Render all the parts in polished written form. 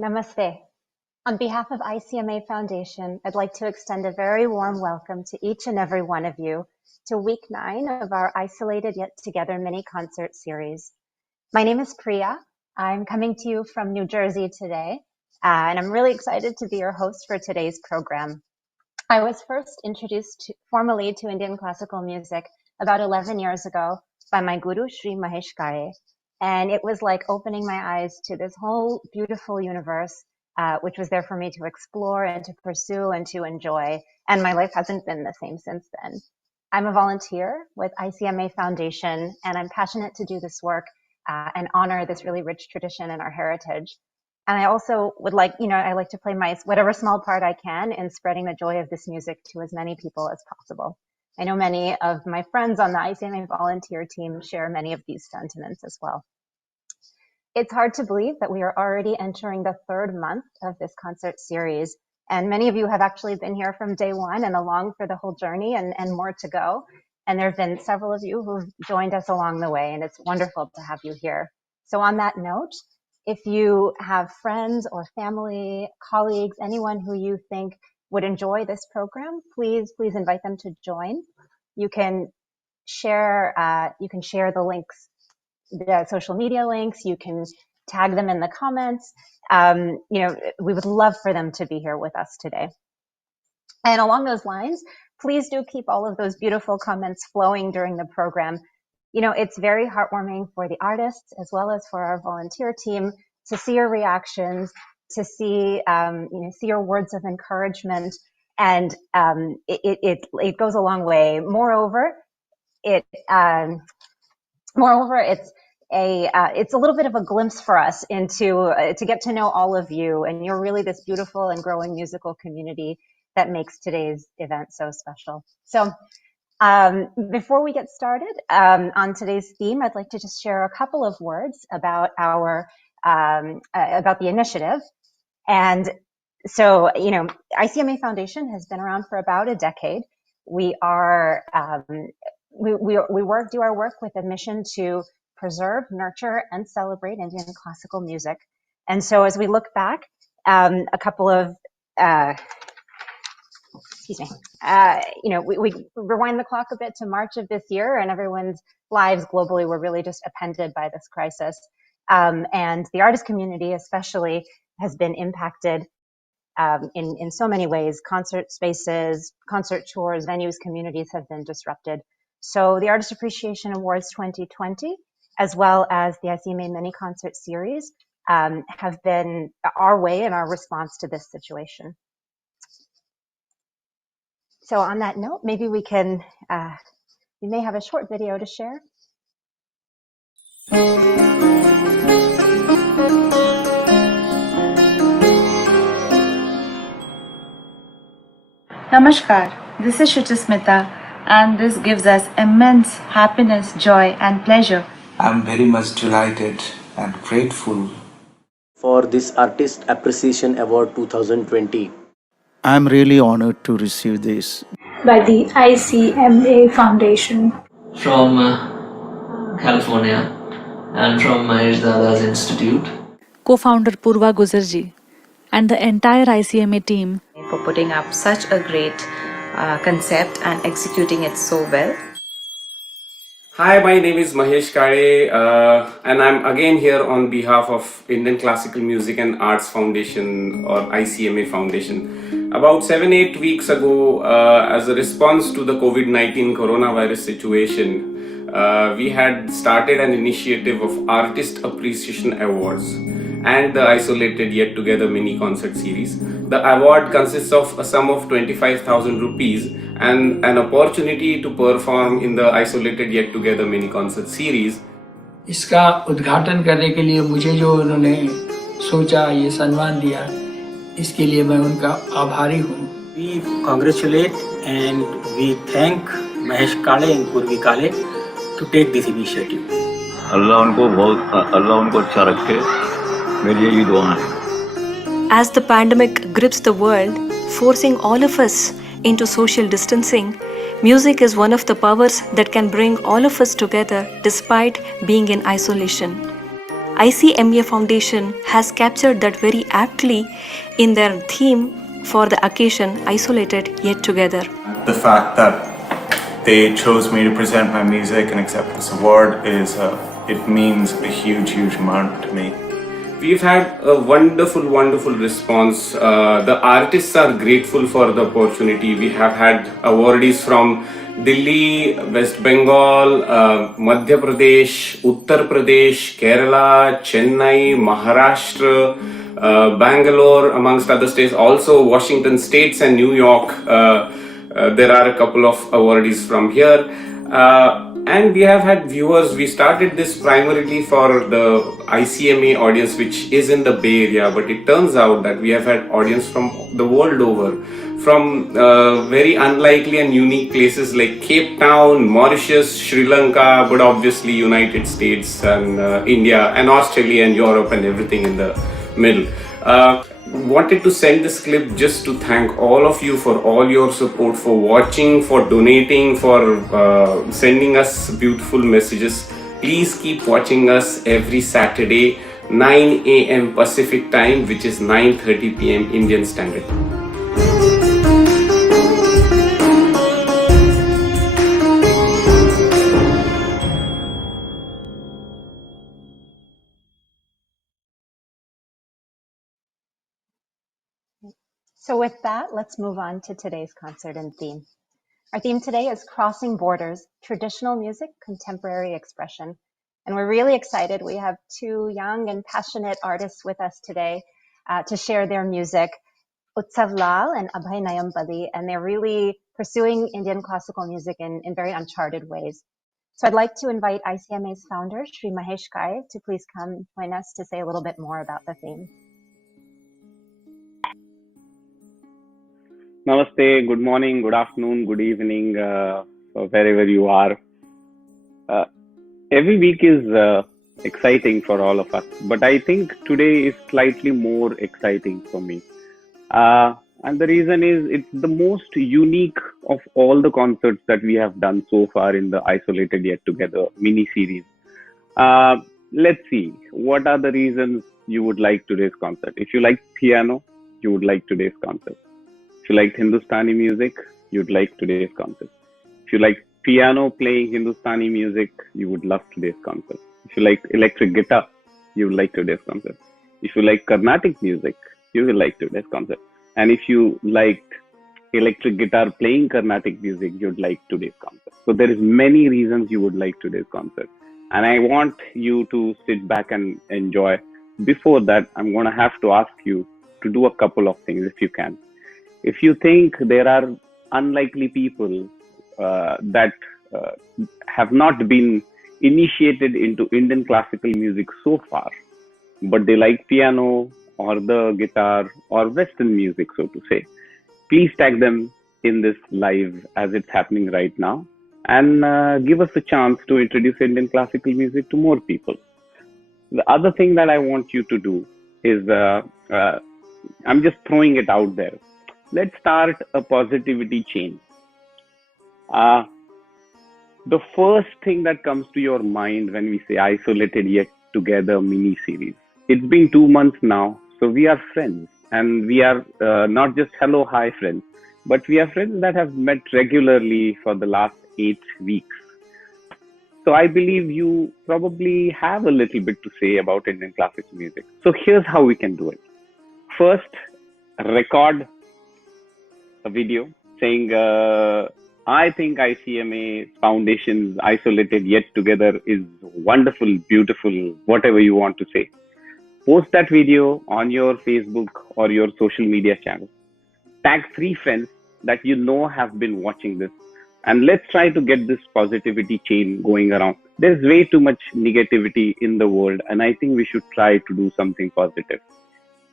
Namaste. On behalf of ICMA Foundation, I'd like to extend a very warm welcome to each and every one of you to week 9 of our Isolated Yet Together mini concert series. My name is Priya. I'm coming to you from New Jersey today, and I'm really excited to be your host for today's program. I was first introduced formally to Indian classical music about 11 years ago by my guru, Sri Mahesh Kare. And it was like opening my eyes to this whole beautiful universe, which was there for me to explore and to pursue and to enjoy. And my life hasn't been the same since then. I'm a volunteer with ICMA Foundation, and I'm passionate to do this work and honor this really rich tradition and our heritage. And I also would like, I like to play my whatever small part I can in spreading the joy of this music to as many people as possible. I know many of my friends on the ICMA volunteer team share many of these sentiments as well. It's hard to believe that we are already entering the 3rd month of this concert series. And many of you have actually been here from day one and along for the whole journey and more to go. And there have been several of you who've joined us along the way, and it's wonderful to have you here. So on that note, if you have friends or family, colleagues, anyone who you think would enjoy this program, please invite them to join. You can share the links, the social media links. You can tag them in the comments. We would love for them to be here with us today. And along those lines, please do keep all of those beautiful comments flowing during the program. It's very heartwarming for the artists as well as for our volunteer team to see your reactions, to see your words of encouragement, and it goes a long way. Moreover, it's a little bit of a glimpse for us into to get to know all of you, and you're really this beautiful and growing musical community that makes today's event so special. So before we get started on today's theme, I'd like to just share a couple of words about about the initiative. And so, ICMA Foundation has been around for about a decade. We are we do our work with a mission to preserve, nurture, and celebrate Indian classical music. And so, as we look back, a couple of we rewind the clock a bit to March of this year, and everyone's lives globally were really just upended by this crisis. And the artist community especially has been impacted in so many ways. Concert spaces, concert tours, venues, communities have been disrupted. So the Artist Appreciation Awards 2020, as well as the ICMA Mini Concert Series, have been our way and our response to this situation. So on that note, maybe we may have a short video to share. Namaskar, this is Shrutismita, and this gives us immense happiness, joy and pleasure. I'm very much delighted and grateful for this Artist Appreciation Award 2020. I'm really honored to receive this by the ICMA Foundation. From California and from Mahesh Dada's Institute. Co-founder Purva Guzarji and the entire ICMA team for putting up such a great concept and executing it so well. Hi, my name is Mahesh Kare and I'm again here on behalf of Indian Classical Music and Arts Foundation or ICMA Foundation. About 7-8 weeks ago, as a response to the COVID-19 coronavirus situation, we had started an initiative of Artist Appreciation Awards and the Isolated Yet Together mini concert series. The award consists of a sum of 25,000 rupees and an opportunity to perform in the Isolated Yet Together mini concert series. इसका उद्घाटन करने के लिए मुझे जो उन्होंने सोचा, ये सम्मान दिया, इसके लिए मैं उनका आभारी हूँ. We congratulate and we thank Mahesh Kale and Purvi Kale to take this initiative. अल्लाह उनको अच्छा रखे. मेरी यही दुआ है. As the pandemic grips the world, forcing all of us into social distancing, music is one of the powers that can bring all of us together despite being in isolation. ICMA Foundation has captured that very aptly in their theme for the occasion, Isolated Yet Together. The fact that they chose me to present my music and accept this award it means a huge amount to me. We've had a wonderful response. The artists are grateful for the opportunity. We have had awardees from Delhi, West Bengal, Madhya Pradesh, Uttar Pradesh, Kerala, Chennai, Maharashtra, Bangalore, amongst other states. Also Washington States and New York. There are a couple of awardees from here. And we have had viewers. We started this primarily for the ICMA audience, which is in the Bay Area, but it turns out that we have had audience from the world over, from very unlikely and unique places like Cape Town, Mauritius, Sri Lanka, but obviously United States and India and Australia and Europe and everything in the middle. Wanted to send this clip just to thank all of you for all your support, for watching, for donating, for sending us beautiful messages. Please keep watching us every Saturday, 9 a.m. Pacific time, which is 9:30 p.m. Indian Standard Time. So with that, let's move on to today's concert and theme. Our theme today is Crossing Borders, Traditional Music, Contemporary Expression. And we're really excited. We have two young and passionate artists with us today to share their music, Utsav Lal and Abhay Nayampally, and they're really pursuing Indian classical music in very uncharted ways. So I'd like to invite ICMA's founder, Shri Mahesh Kare, to please come join us to say a little bit more about the theme. Namaste, good morning, good afternoon, good evening, wherever you are. Every week is exciting for all of us, but I think today is slightly more exciting for me. And the reason is it's the most unique of all the concerts that we have done so far in the Isolated Yet Together mini-series. Let's see, what are the reasons you would like today's concert? If you like piano, you would like today's concert. If you like Hindustani music, you'd like today's concert. If you like piano playing Hindustani music, you would love today's concert. If you like electric guitar, you would like today's concert. If you like Carnatic music, you will like today's concert. And if you liked electric guitar playing Carnatic music, you'd like today's concert. So there is many reasons you would like today's concert. And I want you to sit back and enjoy. Before that, I'm going to have to ask you to do a couple of things if you can. If you think there are unlikely people that have not been initiated into Indian classical music so far, but they like piano or the guitar or Western music, so to say, please tag them in this live as it's happening right now and give us a chance to introduce Indian classical music to more people. The other thing that I want you to do is, I'm just throwing it out there. Let's start a positivity chain. The first thing that comes to your mind when we say Isolated Yet Together mini-series, it's been 2 months now, so we are friends. And we are not just hello, hi friends, but we are friends that have met regularly for the last 8 weeks. So I believe you probably have a little bit to say about Indian classical music. So here's how we can do it. First, record a video saying, I think ICMA Foundation's Isolated Yet Together is wonderful, beautiful, whatever you want to say. Post that video on your Facebook or your social media channel. Tag 3 friends that you know have been watching this. And let's try to get this positivity chain going around. There's way too much negativity in the world, and I think we should try to do something positive.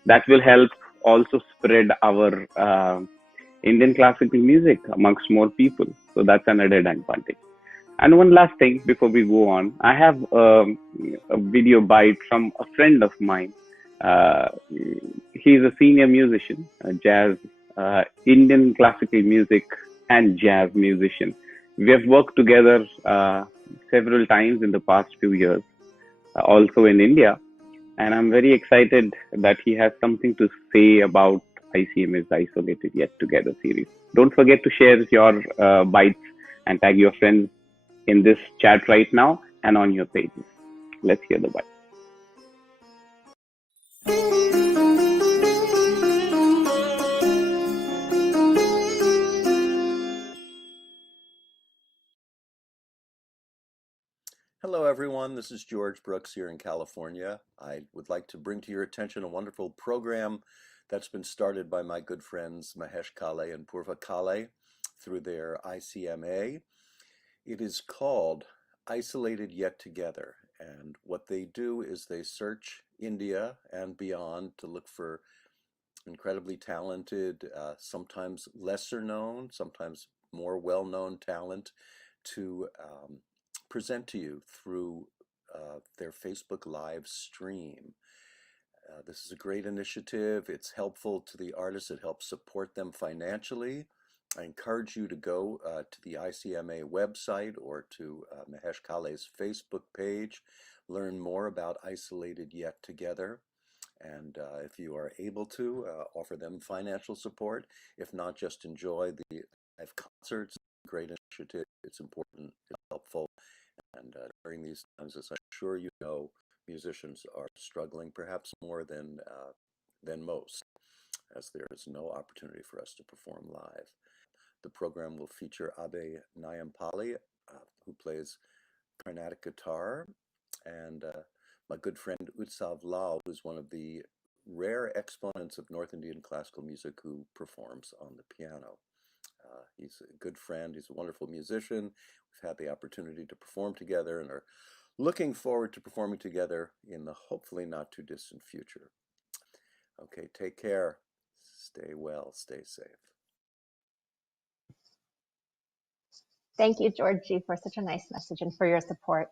That will help also spread our Indian classical music amongst more people. So that's an added advantage. And one last thing before we go on, I have a video bite from a friend of mine. He's a senior musician, a jazz, Indian classical music and jazz musician. We have worked together several times in the past few years, also in India. and I'm very excited that he has something to say about ICMA's Isolated Yet Together series. Don't forget to share your bites and tag your friends in this chat right now and on your pages. Let's hear the bite. Hello, everyone. This is George Brooks here in California. I would like to bring to your attention a wonderful program that's been started by my good friends Mahesh Kale and Purva Kale through their ICMA. It is called Isolated Yet Together, and what they do is they search India and beyond to look for incredibly talented, sometimes lesser known, sometimes more well-known talent to present to you through their Facebook live stream. This is a great initiative. It's helpful to the artists. It helps support them financially. I encourage you to go to the ICMA website or to Mahesh Kale's Facebook page, learn more about Isolated Yet Together, and if you are able to, offer them financial support. If not, just enjoy the live concerts. Great initiative. It's important, it's helpful, and during these times, as I'm sure you know, musicians are struggling perhaps more than most, as there is no opportunity for us to perform live. The program will feature Abhay Nayampally, who plays Carnatic guitar, and my good friend Utsav Lal, who's one of the rare exponents of North Indian classical music who performs on the piano. He's a good friend. He's a wonderful musician. We've had the opportunity to perform together and are looking forward to performing together in the hopefully not too distant future. Okay, take care. Stay well. Stay safe. Thank you, Georgie, for such a nice message and for your support.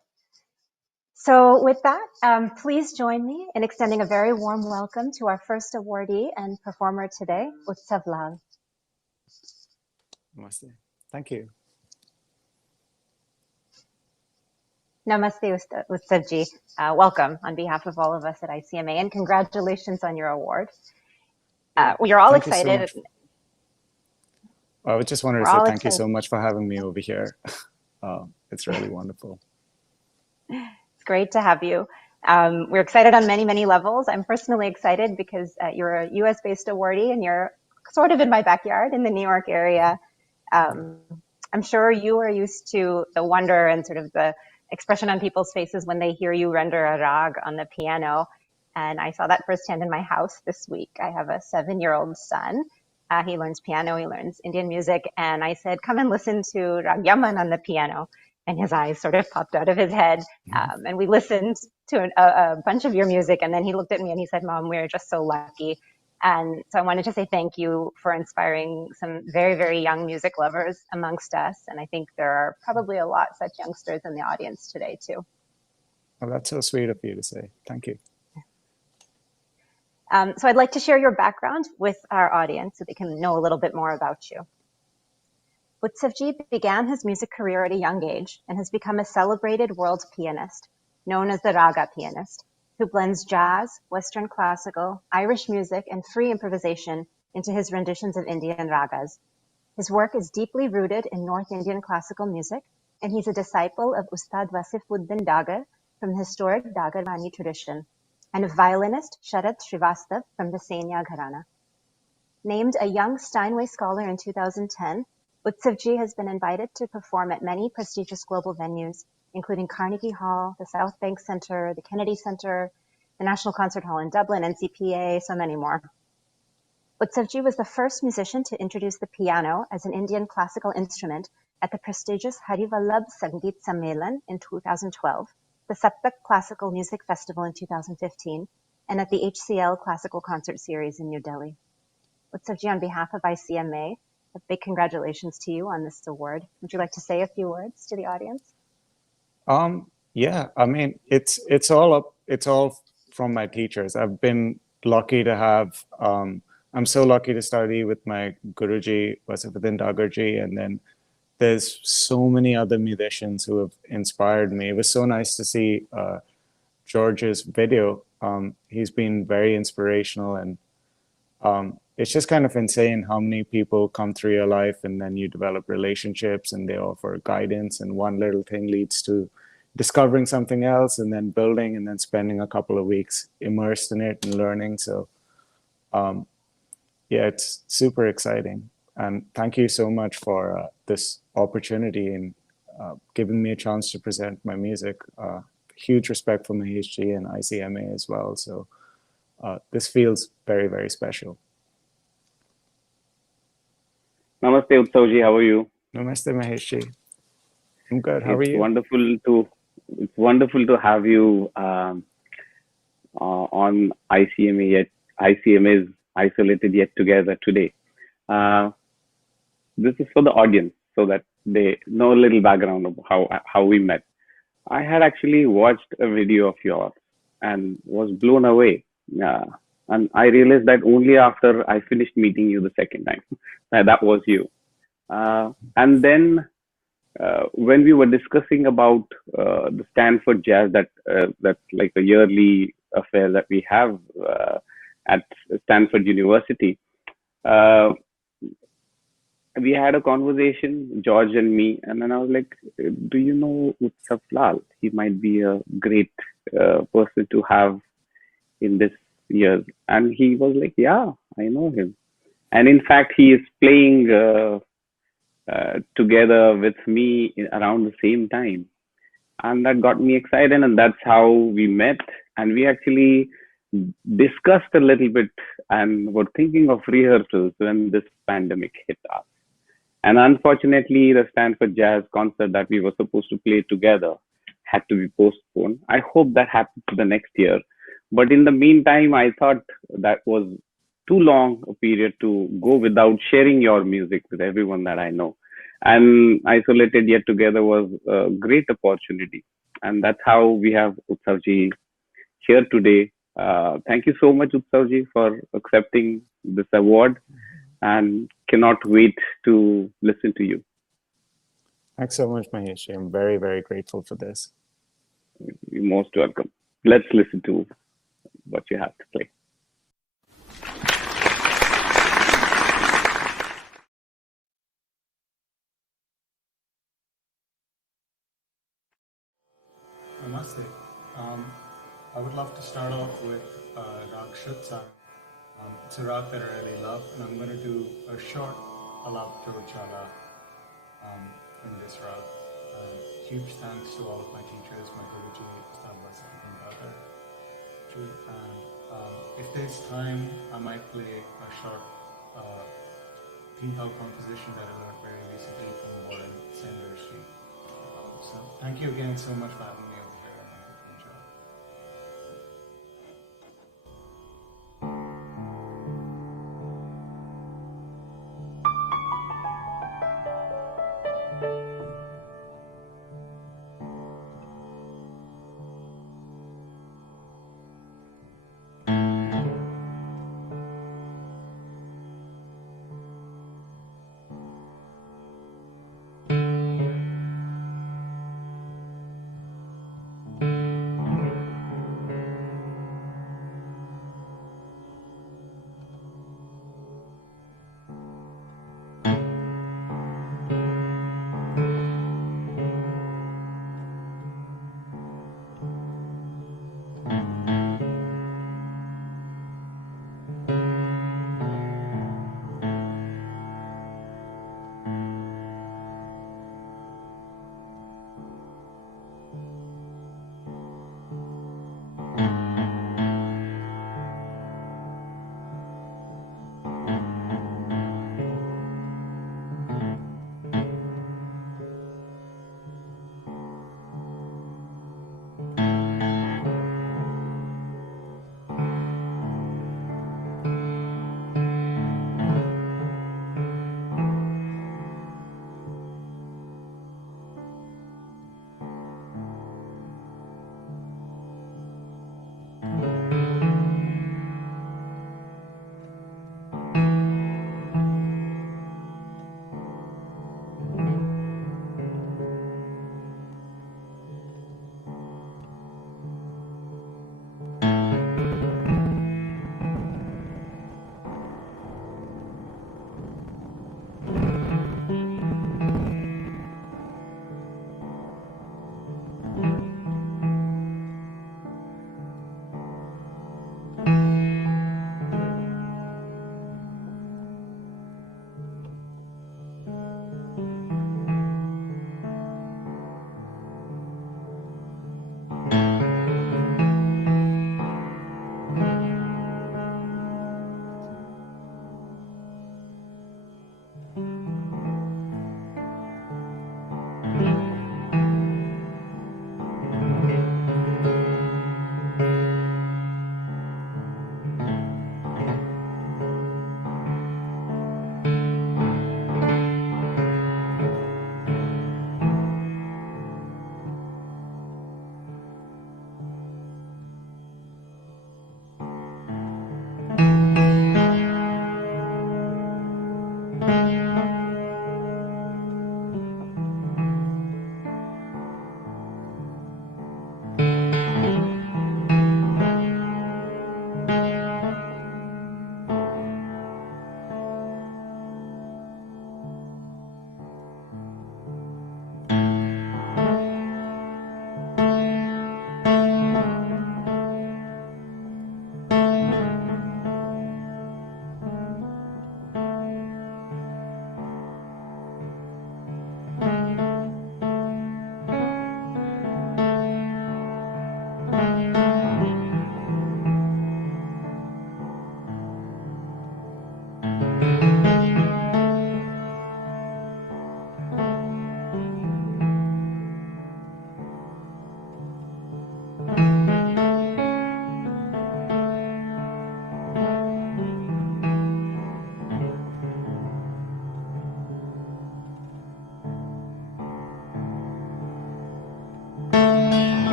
So with that, please join me in extending a very warm welcome to our first awardee and performer today, Utsav Lal. Namaste. Thank you. Namaste, Utsavji. Welcome on behalf of all of us at ICMA, and congratulations on your award. We're all excited. I just wanted to say thank you so much for having me over here. It's really wonderful. It's great to have you. We're excited on many, many levels. I'm personally excited because you're a US-based awardee and you're sort of in my backyard in the New York area. I'm sure you are used to the wonder and sort of the expression on people's faces when they hear you render a rag on the piano. And I saw that firsthand in my house this week. I have a 7-year-old son. He learns piano, he learns Indian music. And I said, come and listen to Rag Yaman on the piano. And his eyes sort of popped out of his head. And we listened to a bunch of your music. And then he looked at me and he said, Mom, we're just so lucky. And so I wanted to say thank you for inspiring some very, very young music lovers amongst us. And I think there are probably a lot such youngsters in the audience today, too. Oh, that's so sweet of you to say. Thank you. So I'd like to share your background with our audience so they can know a little bit more about you. Utsavji began his music career at a young age and has become a celebrated world pianist, known as the Raga pianist, who blends jazz, Western classical, Irish music, and free improvisation into his renditions of Indian ragas. His work is deeply rooted in North Indian classical music, and he's a disciple of Ustad Wasifuddin Dagar from the historic Dagarwani tradition, and of violinist Sharad Srivastav from the Sainya Gharana. Named a Young Steinway Scholar in 2010, Utsavji has been invited to perform at many prestigious global venues, including Carnegie Hall, the South Bank Center, the Kennedy Center, the National Concert Hall in Dublin, NCPA, so many more. Utsavji was the first musician to introduce the piano as an Indian classical instrument at the prestigious Harivallabh Sangeet Sammelan in 2012, the Saptak Classical Music Festival in 2015, and at the HCL Classical Concert Series in New Delhi. Utsavji, on behalf of ICMA, a big congratulations to you on this award. Would you like to say a few words to the audience? Yeah, I mean, it's all from my teachers. I've been lucky to have, I'm so lucky to study with my Guruji, Wasifuddin Dagarji, and then there's so many other musicians who have inspired me. It was so nice to see George's video He's been very inspirational, and it's just kind of insane how many people come through your life and then you develop relationships and they offer guidance, and one little thing leads to discovering something else and then building and then spending a couple of weeks immersed in it and learning. So yeah, it's super exciting. And thank you so much for this opportunity and giving me a chance to present my music. Huge respect for Maheshji and ICMA as well. So this feels very, very special. Namaste, Utsavji. How are you? Namaste, Maheshji. I'm good. How are you? It's wonderful to have you on ICMA's Isolated Yet Together today. This is for the audience so that they know a little background of how we met. I had actually watched a video of yours and was blown away. And I realized that only after I finished meeting you the second time, that was you. And then when we were discussing about the Stanford Jazz, that's like a yearly affair that we have at Stanford University, we had a conversation, George and me, and then I was like, do you know Utsav Lal? He might be a great person to have in this year. And he was like, yeah, I know him. And in fact, he is playing together with me around the same time. And that got me excited, and that's how we met. And we actually discussed a little bit and were thinking of rehearsals when this pandemic hit us. And unfortunately, the Stanford Jazz concert that we were supposed to play together had to be postponed. I hope that happens the next year. But in the meantime, I thought that was too long a period to go without sharing your music with everyone that I know. And Isolated Yet Together was a great opportunity. And that's how we have Utsavji here today. Thank you so much, Utsavji, for accepting this award, and cannot wait to listen to you. Thanks so much, Mahesh. I'm very, very grateful for this. You're most welcome. Let's listen to what you have to play. Namaste. I would love to start off with Rag Shutsa. It's a rag that I really love, and I'm going to do a short Alap Chala in this rag. Huge thanks to all of my teachers, my Guruji, Utsav Lal, and if there's time, I might play a short Tintal composition that I learned very recently from Warren Sanders. So thank you again so much for having me over here, and I hope you enjoy.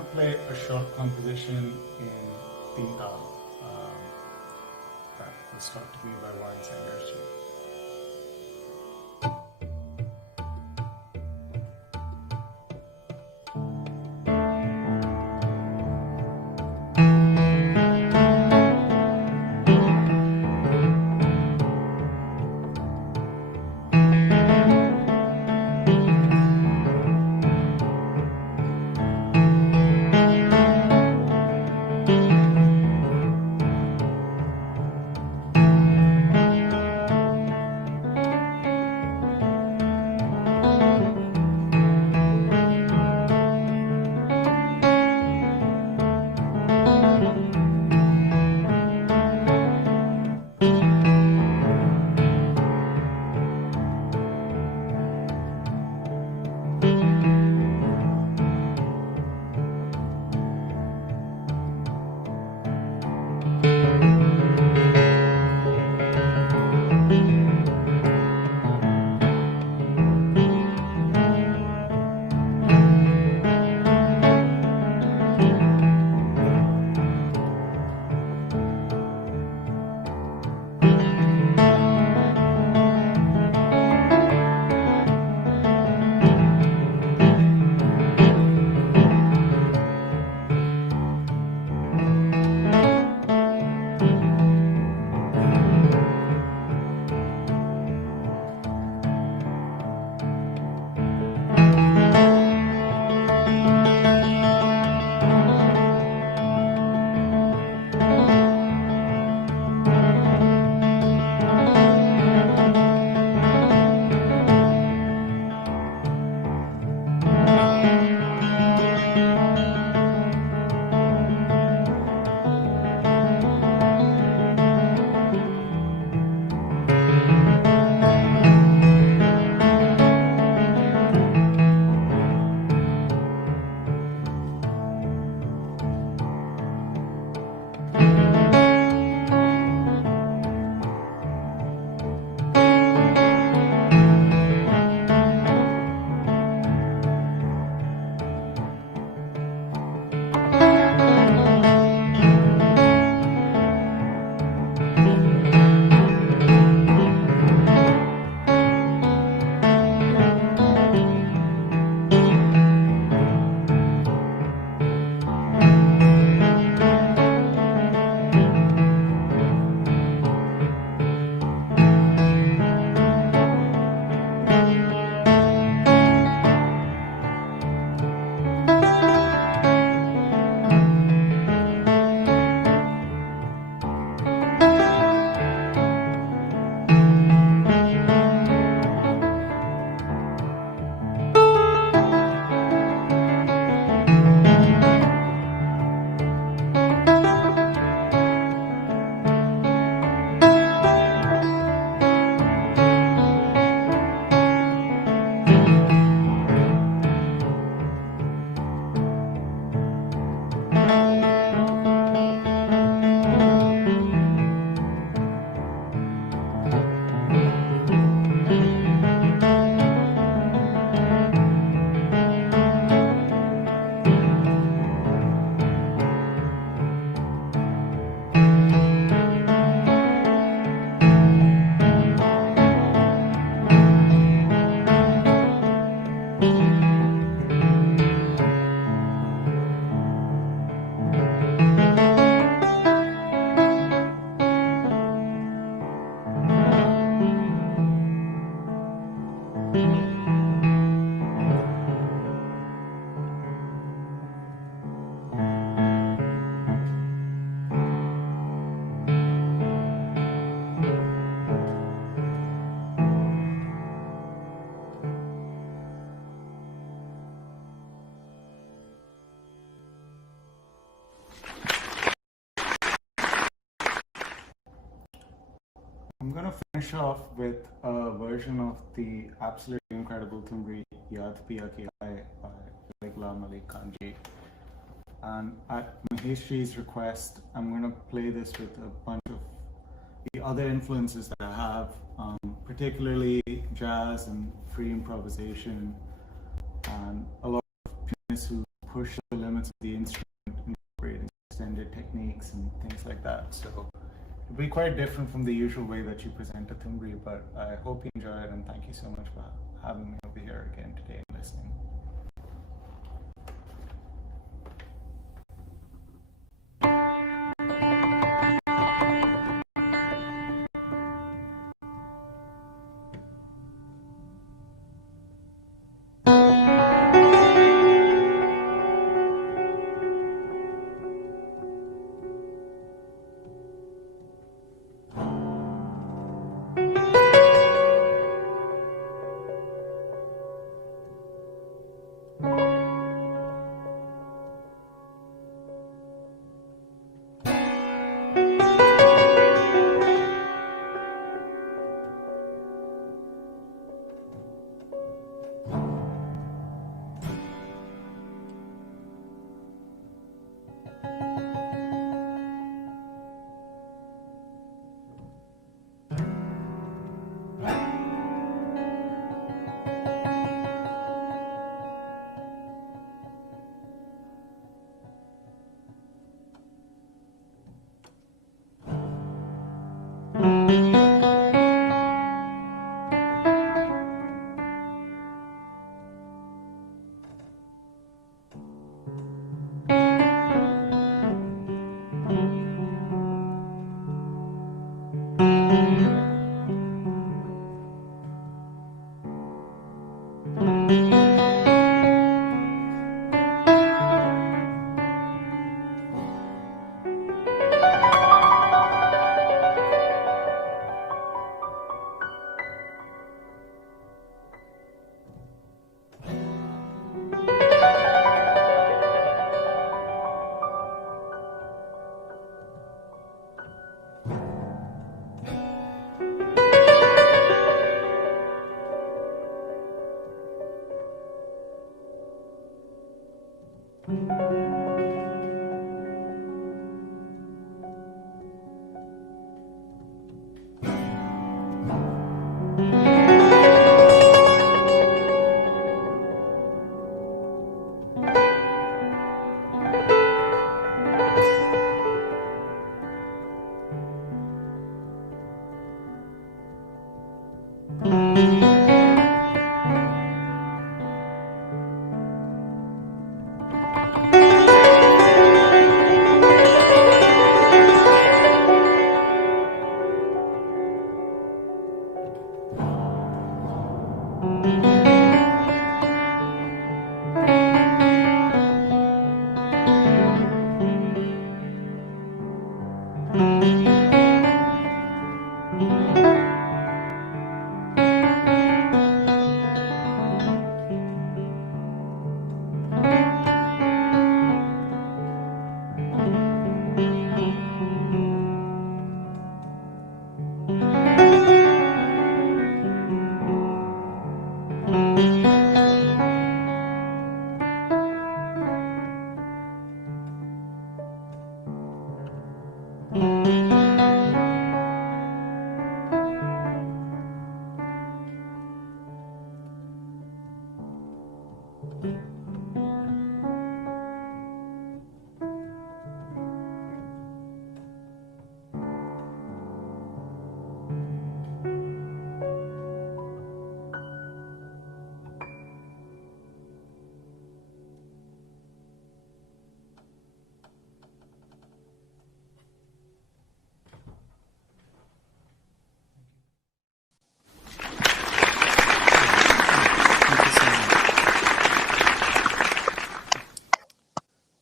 going to play a short composition in Teen Tal that was taught to me by Warren Sanders. I'm going to finish off with a version of the absolutely incredible Tumri Yaad Piya Ki Hai by Ghulam Ali Kanji. And at Maheshri's request, I'm going to play this with a bunch of the other influences that I have, particularly jazz and free improvisation, and a lot of pianists who push the limits of the instrument, incorporating extended techniques and things like that. So it'll be quite different from the usual way that you present a Thumri, but I hope you enjoy it, and thank you so much for having me over here again today and listening.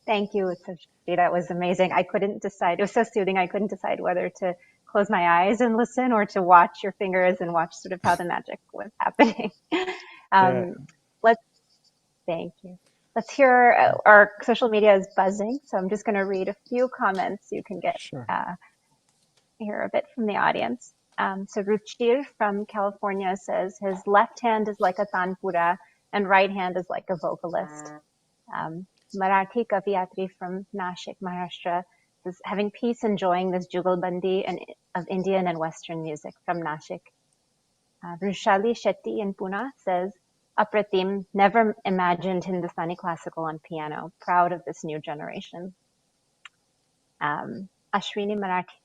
Thank you, Utsav. That was amazing. I couldn't decide. It was so soothing. I couldn't decide whether to close my eyes and listen or to watch your fingers and watch sort of how the magic was happening. Let's, thank you. Let's hear, our social media is buzzing, so I'm just going to read a few comments. You can get, hear a bit from the audience. So Ruchir from California says his left hand is like a tanpura and right hand is like a vocalist. Marathi Kaviyatri from Nashik, Maharashtra is having peace enjoying this jugalbandi and of Indian and Western music from Nashik. Rushali Shetty in Pune says, Apratim, never imagined Hindustani classical on piano. Proud of this new generation. Ashwini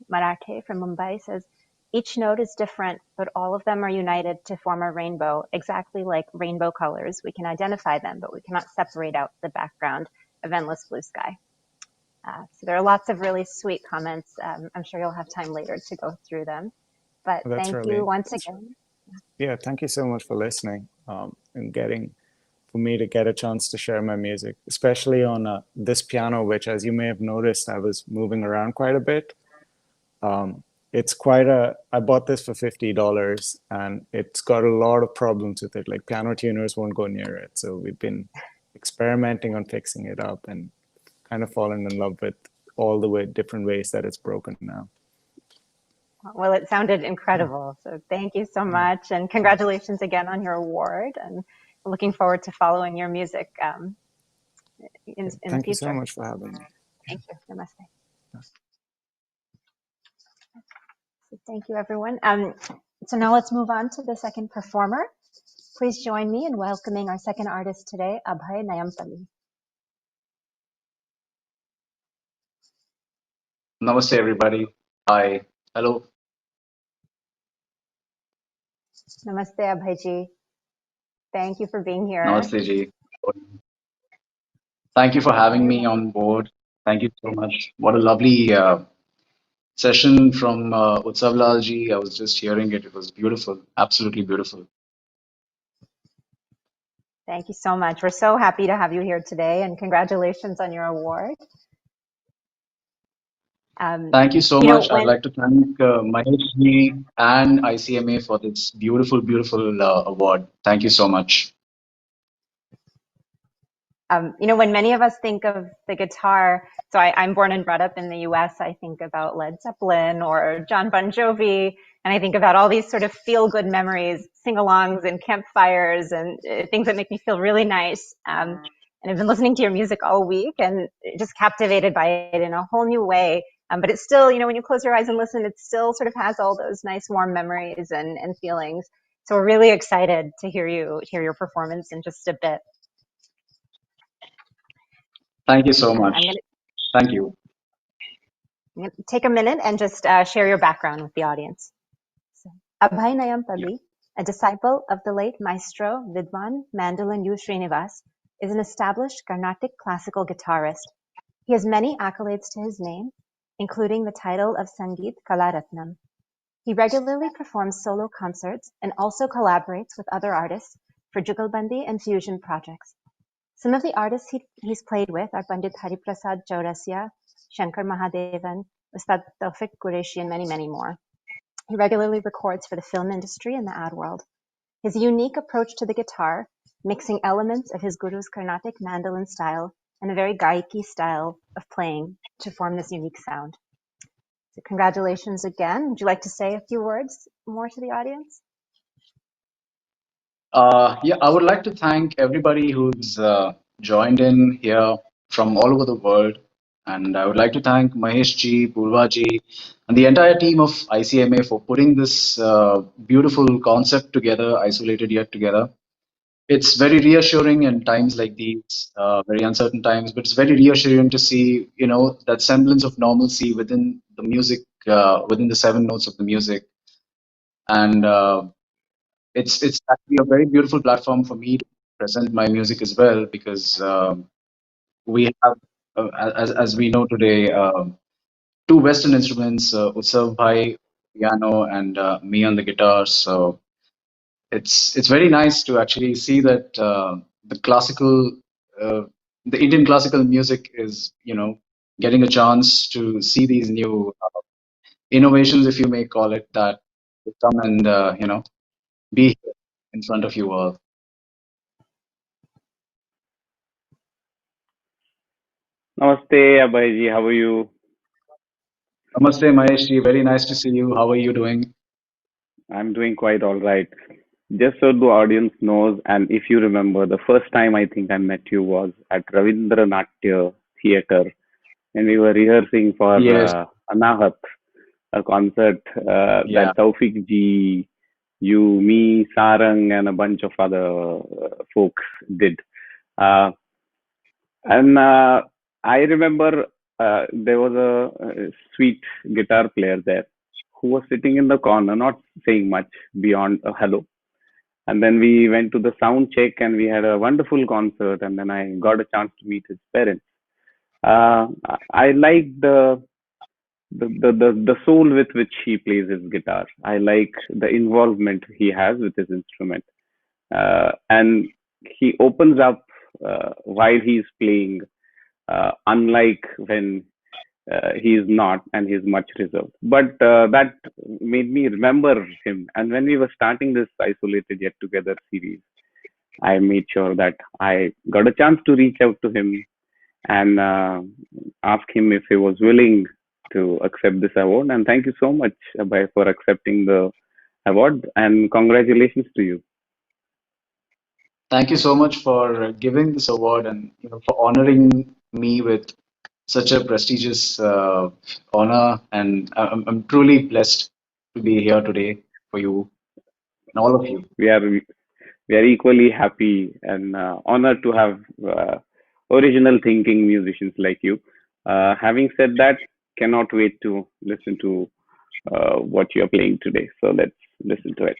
Marathe from Mumbai says, each note is different, but all of them are united to form a rainbow, exactly like rainbow colors. We can identify them, but we cannot separate out the background of endless blue sky. So there are lots of really sweet comments. I'm sure you'll have time later to go through them. But That's thank really, you once again. Yeah, thank you so much for listening and for me to get a chance to share my music, especially on this piano, which, as you may have noticed, I was moving around quite a bit. It's I bought this for $50 and it's got a lot of problems with it. Like piano tuners won't go near it. So we've been experimenting on fixing it up and kind of fallen in love with all the different ways that it's broken now. Well, it sounded incredible. So thank you so much. And congratulations again on your award. And looking forward to following your music in the future. Thank you so much for having me. Thank you. Namaste. So thank you, everyone. So now let's move on to the second performer. Please join me in welcoming our second artist today, Abhay Nayampally. Namaste, everybody. Hi. Hello. Namaste, Abhayji. Thank you for being here. Namaste, Ji. Thank you for having me on board. Thank you so much. What a lovely session from Utsav Lal ji. I was just hearing it. It was beautiful. Absolutely beautiful. Thank you so much. We're so happy to have you here today, and congratulations on your award. Thank you so much. I'd like to thank Mahesh ji and ICMA for this beautiful, beautiful award. Thank you so much. When many of us think of the guitar, so I'm born and brought up in the US, I think about Led Zeppelin or John Bon Jovi, and I think about all these sort of feel-good memories, sing-alongs and campfires and things that make me feel really nice. And I've been listening to your music all week and just captivated by it in a whole new way. But it's still, when you close your eyes and listen, it still sort of has all those nice warm memories and feelings. So we're really excited to hear your performance in just a bit. Thank you so much. Thank you. I'm going to take a minute and just share your background with the audience. So, Abhay Nayampally, a disciple of the late maestro Vidwan Mandolin U. Srinivas, is an established Carnatic classical guitarist. He has many accolades to his name, including the title of Sangeet Kalaratnam. He regularly performs solo concerts and also collaborates with other artists for Jugalbandi and fusion projects. Some of the artists he's played with are Pandit Hariprasad Chaurasia, Shankar Mahadevan, Ustad Tawfiq Qureshi, and many, many more. He regularly records for the film industry and the ad world. His unique approach to the guitar, mixing elements of his guru's Carnatic mandolin style and a very gaiki style of playing to form this unique sound. So congratulations again. Would you like to say a few words more to the audience? Yeah, I would like to thank everybody who's joined in here from all over the world. And I would like to thank Mahesh ji, Purva ji, and the entire team of ICMA for putting this beautiful concept together, isolated yet together. It's very reassuring in times like these, very uncertain times, but it's very reassuring to see, that semblance of normalcy within the music, within the 7 notes of the music. And it's actually a very beautiful platform for me to present my music as well, because we have, as we know today, 2 Western instruments, Utsav Bhai piano and me on the guitar. So it's very nice to actually see that the classical, the Indian classical music is, getting a chance to see these new innovations, if you may call it that, to come and be here in front of you all. Namaste, Abhay ji. How are you? Namaste, Mahesh ji. Very nice to see you. How are you doing? I'm doing quite all right. Just so the audience knows, and if you remember, the first time I think I met you was at Ravindra Natya Theatre, and we were rehearsing for Yes. Anahat, a concert that Tawfiq ji you, me, Sarang, and a bunch of other folks did. And I remember there was a sweet guitar player there who was sitting in the corner, not saying much beyond a hello. And then we went to the sound check and we had a wonderful concert. And then I got a chance to meet his parents. I like the soul with which he plays his guitar. I like the involvement he has with his instrument. And he opens up while he's playing, unlike when he is not and he's much reserved. But that made me remember him. And when we were starting this Isolated Yet Together series, I made sure that I got a chance to reach out to him and ask him if he was willing to accept this award. And thank you so much, Abhay, for accepting the award. And congratulations to you. Thank you so much for giving this award and for honoring me with such a prestigious honor. And I'm truly blessed to be here today for you and all of you. We are equally happy and honored to have original thinking musicians like you. Having said that, cannot wait to listen to what you are playing today. So let's listen to it.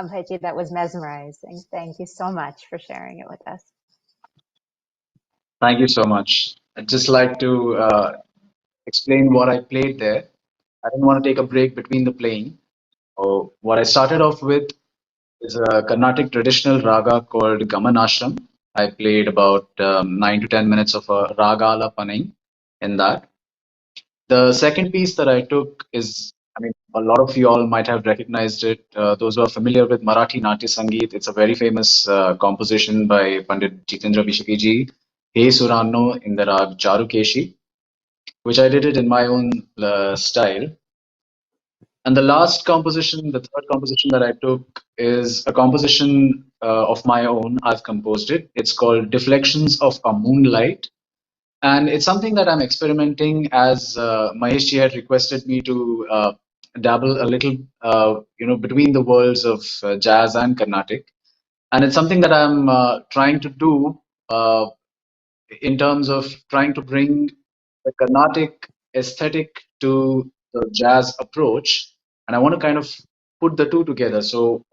Abhayji, that was mesmerizing. Thank you so much for sharing it with us. Thank you so much. I'd just like to explain what I played there. I didn't want to take a break between the playing. Oh, what I started off with is a Carnatic traditional raga called Gaman Ashram. I played about 9 to 10 minutes of a raga alapaning in that. The second piece that I took is, I mean, a lot of you all might have recognized it. Those who are familiar with Marathi Natya Sangeet, it's a very famous composition by Pandit Jitendra Bishaki ji, Hey Surano in the rag Charukeshi, which I did it in my own style. And the last composition, the third composition that I took, is a composition of my own. I've composed it. It's called Deflections of a Moonlight. And it's something that I'm experimenting, as Mahesh ji had requested me to dabble a little, between the worlds of jazz and Carnatic. And it's something that I'm trying to do in terms of trying to bring the Carnatic aesthetic to the jazz approach. And I want to kind of put the two together. So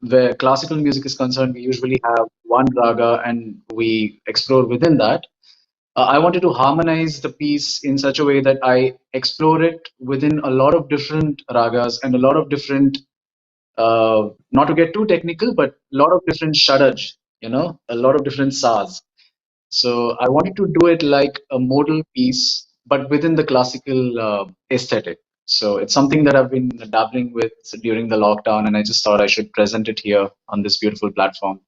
where classical music is concerned, we usually have one raga and we explore within that. I wanted to harmonize the piece in such a way that I explore it within a lot of different ragas and a lot of different, not to get too technical, but a lot of different shadaj, a lot of different saz. So I wanted to do it like a modal piece, but within the classical aesthetic. So it's something that I've been dabbling with during the lockdown, and I just thought I should present it here on this beautiful platform.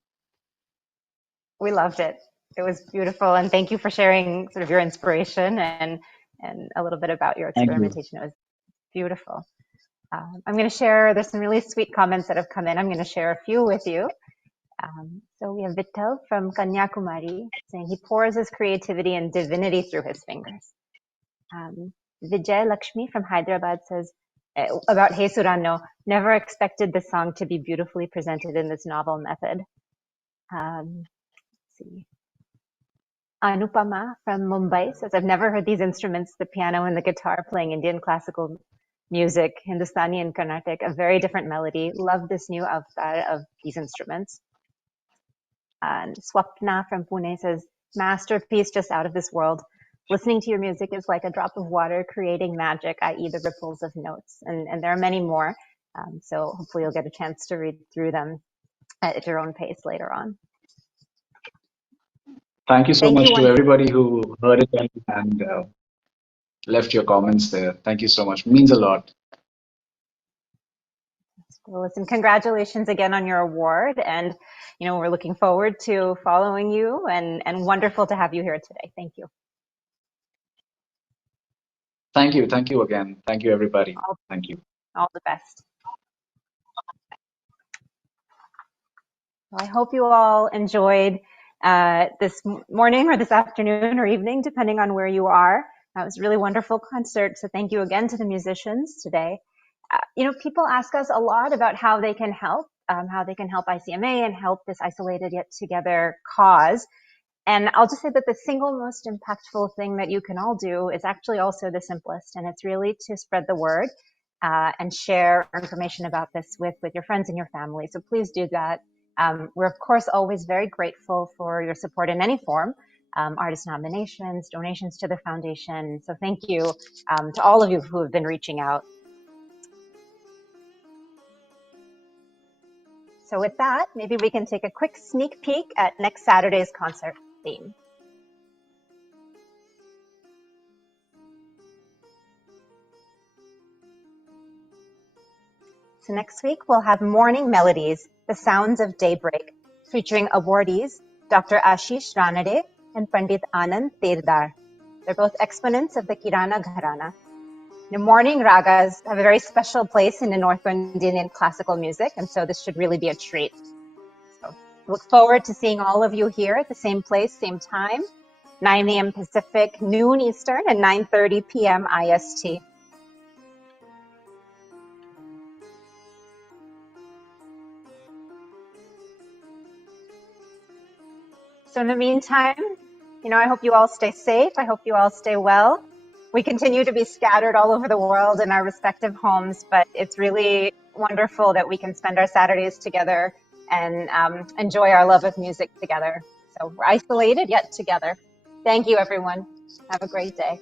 We loved it. It was beautiful, and thank you for sharing sort of your inspiration and a little bit about your Thank you. experimentation. It was beautiful. I'm going to share, there's some really sweet comments that have come in. I'm going to share a few with you. So we have Vittal from Kanyakumari saying he pours his creativity and divinity through his fingers. Vijay Lakshmi from Hyderabad says about Hey Surano, never expected the song to be beautifully presented in this novel method. Let's see. Anupama from Mumbai says, I've never heard these instruments, the piano and the guitar, playing Indian classical music, Hindustani and Carnatic, a very different melody. Love this new avatar of these instruments. And Swapna from Pune says, masterpiece, just out of this world. Listening to your music is like a drop of water creating magic, i.e. the ripples of notes. And there are many more. So hopefully you'll get a chance to read through them at your own pace later on. Thank you so much to everybody who heard it and left your comments there. Thank you so much. It means a lot. Well, listen, congratulations again on your award. And, we're looking forward to following you and wonderful to have you here today. Thank you. Thank you. Thank you again. Thank you, everybody. Thank you. All the best. Well, I hope you all enjoyed this morning or this afternoon or evening, depending on where you are. That was a really wonderful concert. So thank you again to the musicians today. People ask us a lot about how they can help ICMA and help this isolated yet together cause. And I'll just say that the single most impactful thing that you can all do is actually also the simplest, and it's really to spread the word and share information about this with your friends and your family. So please do that. We're, of course, always very grateful for your support in any form, artist nominations, donations to the foundation. So thank you to all of you who have been reaching out. So with that, maybe we can take a quick sneak peek at next Saturday's concert theme. So next week, we'll have Morning Melodies, The Sounds of Daybreak, featuring awardees Dr. Ashish Ranade and Pandit Anand Terdar. They're both exponents of the Kirana Gharana. The morning ragas have a very special place in the North Indian classical music, and so this should really be a treat. So look forward to seeing all of you here at the same place, same time, 9 a.m. Pacific, noon Eastern, and 9:30 p.m. IST. So in the meantime, I hope you all stay safe. I hope you all stay well. We continue to be scattered all over the world in our respective homes, but it's really wonderful that we can spend our Saturdays together and enjoy our love of music together. So we're isolated yet together. Thank you, everyone. Have a great day.